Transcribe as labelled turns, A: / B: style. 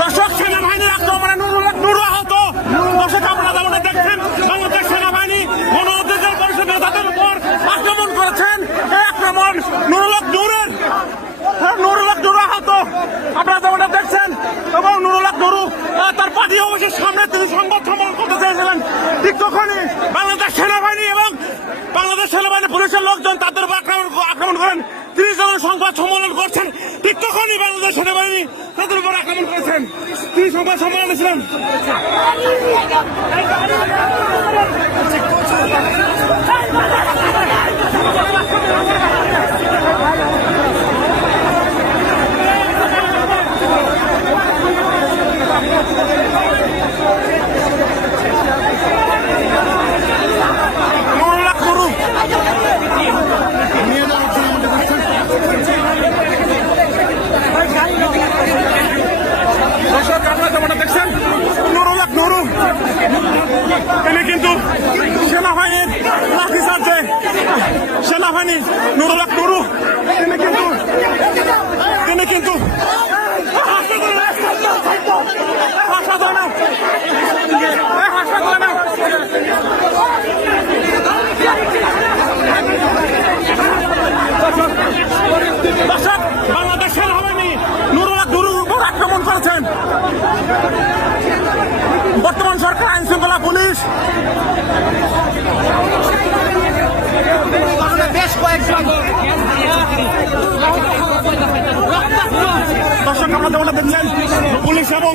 A: দর্শক সেনাবাহিনীর আক্রমণে নুরু আহত। দর্শক আপনারা যেমন দেখছেন বাংলাদেশ সেনাবাহিনী গণ অধিকার পরিষদ নেতাদের উপর আক্রমণ করেছেন। এই আক্রমণ নুরুল হক নূরের। হ্যাঁ, নুরুল আহত। আপনারা যেমনটা দেখছেন এবং নুরুল হক নুরু তার পার্টি অফিসের সামনে তিনি সংবাদ সম্মেলন করতে চেয়েছিলেন। ঠিক তখনই বাংলাদেশ সেনাবাহিনী এবং পুলিশের লোকজন তাদের উপর আক্রমণ করেন। তিনি যখন সংবাদ সম্মেলন করছেন। ঠিক তখনই বাংলাদেশ সেনাবাহিনী তাদের উপর আক্রমণ করেছেন। তিনি সংবাদ সম্মেলনে ছিলেন। নুরুল হক নুরু দর্শক আপনারা যেমনটা দেখছেন নুরুল হক নুরু তিনি কিন্তু সেনাবাহিনীর লাঠি চার্জে সেনাবাহিনী নুরুল নুরু। তিনি কিন্তু তিনি কিন্তু দর্শক বাংলাদেশ সেনাবাহিনী নুরুল হক নুরুর উপর আক্রমণ করেছেন বর্তমান সরকার আইন শৃঙ্খলা পুলিশ।
B: বেশ কয়েকজন।
A: দর্শক যেমনটা দেখছেন পুলিশ এবং